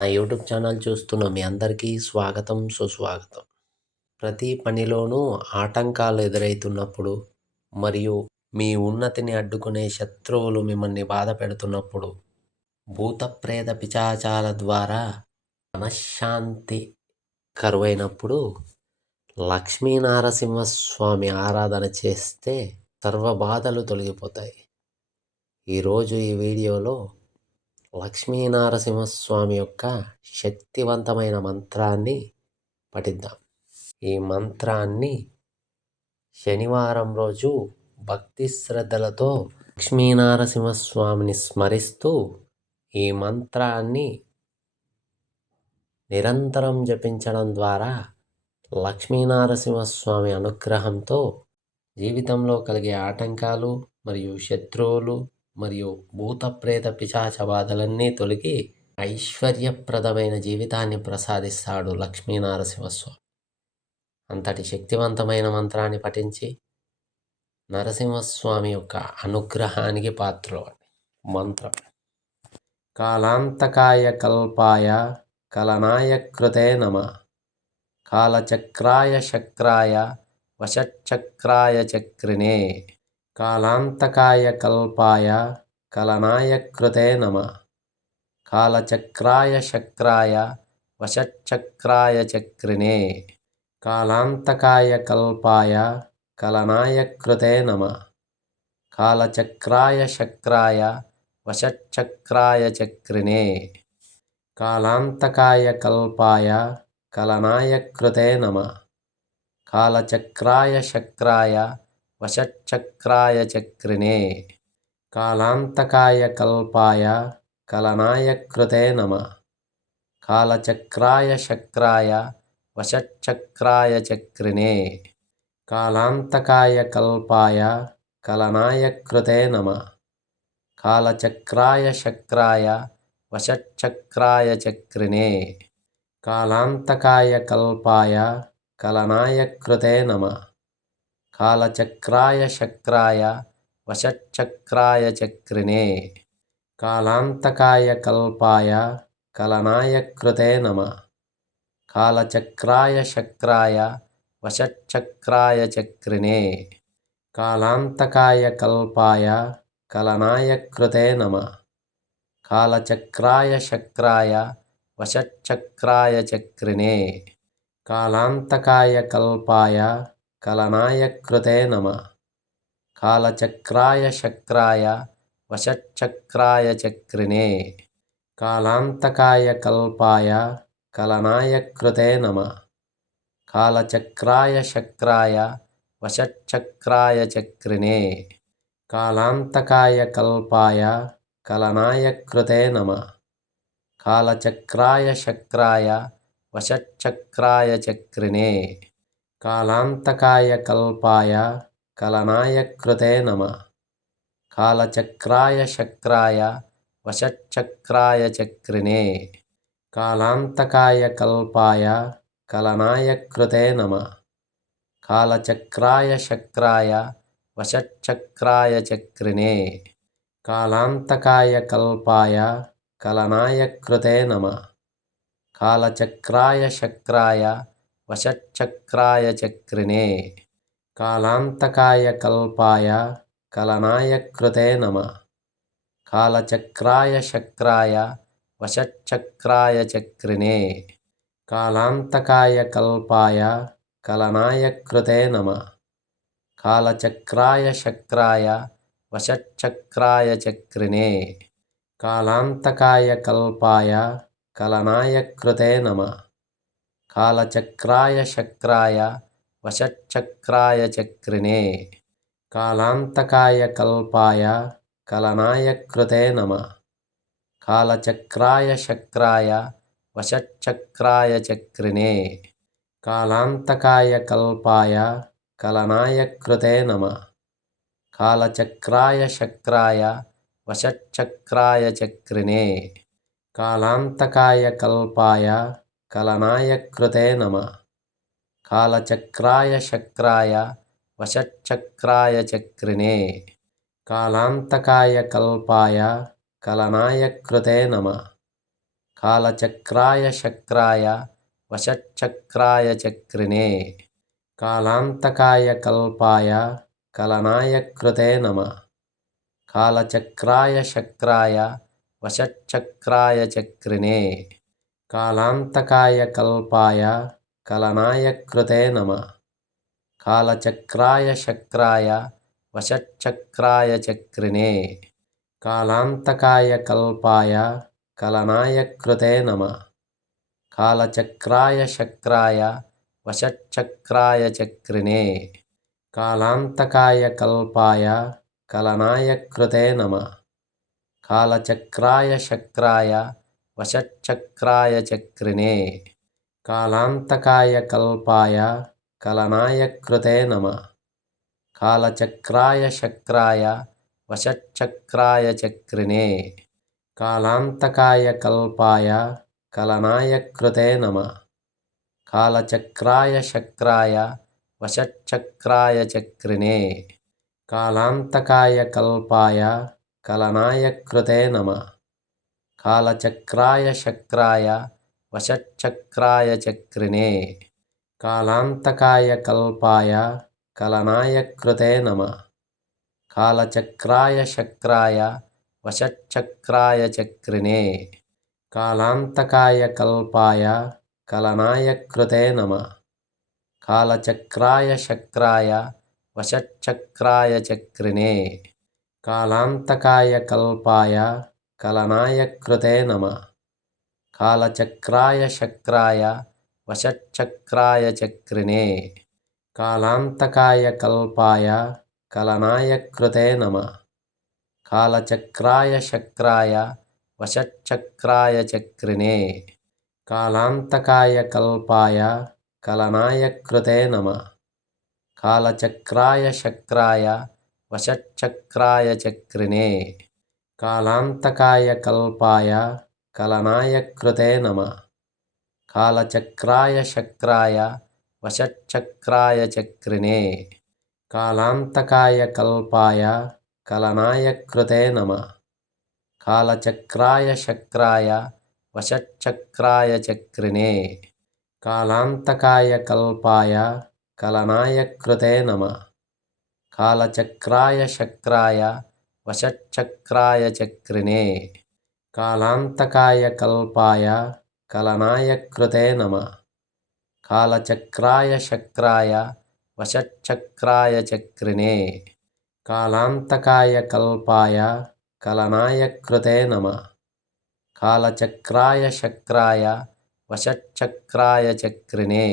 నా YouTube channel చూస్తున్న మీ అందరికీ స్వాగతం, సుస్వాగతం. ప్రతి పనిలోనూ ఆటంకాలు ఎదురైతున్నప్పుడు మరియు మీ ఉన్నతిని అడ్డుకునే శత్రువులు మిమ్మల్ని బాధ పెడుతున్నప్పుడు, భూత ప్రేత పిశాచాల ద్వారా మనశ్శాంతి కరువైనప్పుడు లక్ష్మీ నరసింహస్వామి ఆరాధన చేస్తే సర్వ బాధలు తొలగిపోతాయి. ఈరోజు ఈ వీడియోలో లక్ష్మీ నరసింహస్వామి యొక్క శక్తివంతమైన మంత్రాన్ని పఠిద్దాం. ఈ మంత్రాన్ని శనివారం రోజు భక్తి శ్రద్ధలతో లక్ష్మీ నరసింహస్వామిని స్మరిస్తూ ఈ మంత్రాన్ని నిరంతరం జపించడం ద్వారా లక్ష్మీ నరసింహస్వామి అనుగ్రహంతో జీవితంలో కలిగే ఆటంకాలు మరియు శత్రువులు మరియు భూత ప్రేత పిశాచ బాధలన్నీ తొలగి ఐశ్వర్యప్రదమైన జీవితాన్ని ప్రసాదిస్తాడు లక్ష్మీ నరసింహస్వామి. అంతటి శక్తివంతమైన మంత్రాన్ని పఠించి నరసింహస్వామి యొక్క అనుగ్రహానికి పాత్రలు. మంత్రం: కాలాంతకాయ కల్పాయ కలనాయ కృతే నమః. కాలచక్రాయ శక్రాయ వశచక్రాయ చక్రిణే. కాలాంతకాయ కల్పాయ కలనాయ కృతే నమః. కాలచక్రాయ శక్రాయ వశచక్రాయ చక్రిణే. కాలాంతకాయ కల్పాయ కలనాయ కృతే నమః. కాలచక్రాయ శక్రాయ వశచక్రాయ చక్రిణే. కాలాంతకాయ కల్పాయ కలనాయ కృతే నమః. కాలచక్రాయ శక్రాయ వశచక్రాయ చక్రిణే. కాలాంతకాయ కల్పాయ కలనాయ కృతే నమః. కాలచక్రాయ శక్రాయ వశచక్రాయ చక్రిణే. కాలాంతకాయ కల్పాయ కలనాయ కృతే నమః. కాలచక్రాయ శక్రాయ వశచక్రాయ చక్రిణే. కాలాంతకాయ కల్పాయ కలనాయ కృతే నమః. కాలచక్రాయ శక్రాయ వశచక్రాయ చక్రిణే. కాలాంతకాయ కల్పాయ కలనాయ కృతే నమః. కాలచక్రాయ శక్రాయ వశచక్రాయ చక్రిణే. కాలాంతకాయ కల్పాయ కలనాయ కృతే నమః. కాలచక్రాయ శక్రాయ వశచక్రాయ చక్రిణే. కాలాంతకాయ కల్పాయ కలనాయ కృతే నమః. కాలచక్రాయ శక్రాయ వశచక్రాయ చక్రిణే. కాలాంతకాయ కల్పాయ కలనాయ కృతే నమః. కాలచక్రాయ శక్రాయ వశచక్రాయ చక్రిణే. కాలాంతకాయ కల్పాయ కలనాయ కృతే నమః. కాలచక్రాయ శక్రాయ వశచక్రాయ చక్రిణే. కాలాంతకాయ కల్పాయ కలనాయ కృతే నమః. కాలచక్రాయ శక్రాయ వశచక్రాయ చక్రిణే. కాలాంతకాయ కల్పాయ కలనాయ కృతే నమః. కాలచక్రాయ శక్రాయ వశచక్రాయ చక్రిణే. కాలాంతకాయ కల్పాయ కలనాయ కృతే నమః. కాలచక్రాయ శక్రాయ వశచక్రాయ చక్రిణే. కాలాంతకాయ కల్పాయ కలనాయ కృతే నమః. కాలచక్రాయ శక్రాయ వశచక్రాయ చక్రిణే. కాలాంతకాయ కల్పాయ కలనాయ కృతే నమః. కాలచక్రాయ శక్రాయ వశచక్రాయ చక్రిణే. కాలాంతకాయ కల్పాయ కలనాయ కృతే నమః. కాలచక్రాయ శక్రాయ వశచక్రాయ చక్రిణే. కాలాంతకాయ కల్పాయ కలనాయ కృతే నమః. కాలచక్రాయ శక్రాయ వశచక్రాయ చక్రిణే. కాలాంతకాయ కల్పాయ కలనాయ కృతే నమః. కాలచక్రాయ శక్రాయ వశచక్రాయ చక్రిణే. కాలాంతకాయ కల్పాయ కలనాయ కృతే నమః. కాలచక్రాయ శక్రాయ వశచక్రాయ చక్రిణే. కాలాంతకాయ కల్పాయ కలనాయ కృతే నమః. కాలచక్రాయ శక్రాయ వశచక్రాయ చక్రిణే కాలాంతకాయ కల్పాయ కలనాయ కృతే నమః కాలచక్రాయ శక్రాయ వశచక్రాయ చక్రిణే కాలాంతకాయ కల్పాయ కలనాయ కృతే నమః కాలచక్రాయ శక్రాయ వశచక్రాయ చక్రిణే కాలాంతకాయ కల్పాయ కలనాయ కృతే నమః కాలచక్రాయ శక్రాయ వశచక్రాయ చక్రిణే కాలాంతకాయ కల్పాయ కలనాయ కృతే నమః కాలచక్రాయ శక్రాయ వశచక్రాయ చక్రిణే కాలాంతకాయ కల్పాయ కలనాయ కృతే నమః కాలచక్రాయ శక్రాయ వశచక్రాయ చక్రిణే కాలాంతకాయ కల్పాయ కలనాయ కృతే నమః కాలచక్రాయ శక్రాయ వశచక్రాయ చక్రిణే కాలాంతకాయ కల్పాయ కలనాయ కృతే నమః కాలచక్రాయ శక్రాయ వశచక్రాయ చక్రిణే కాలాంతకాయ కల్పాయ కలనాయ కృతే నమః కాలచక్రాయ శక్రాయ వశచక్రాయ చక్రిణే కాలాంతకాయ కల్పాయ కలనాయ కృతే నమః కాలచక్రాయ శక్రాయ వశచక్రాయ చక్రిణే కాలాంతకాయ కల్పాయ కలనాయ కృతే నమః కాలచక్రాయ శక్రాయ వశచక్రాయ చక్రిణే కాలాంతకాయ కల్పాయ కలనాయ కృతే నమః కాలచక్రాయ శక్రాయ వశచక్రాయ చక్రిణే కాలాంతకాయ కల్పాయ కలనాయ కృతే నమః కాలచక్రాయ శక్రాయ వశచక్రాయ చక్రిణే కాలాంతకాయ కల్పాయ కలనాయ కృతే నమః కాలచక్రాయ శక్రాయ వశచక్రాయ చక్రిణే కాలాంతకాయ కల్పాయ కలనాయ కృతే నమః కాలచక్రాయ శక్రాయ వశచక్రాయ చక్రిణే కాలాంతకాయ కల్పాయ కలనాయ కృతే నమః కాలచక్రాయ శక్రాయ వశచక్రాయ చక్రిణే కాలాంతకాయ కల్పాయ కలనాయ కృతే నమః కాలచక్రాయ శక్రాయ వశచక్రాయ చక్రిణే కాలాంతకాయ కల్పాయ కలనాయ కృతే నమః కాలచక్రాయ శక్రాయ వశచక్రాయ చక్రిణే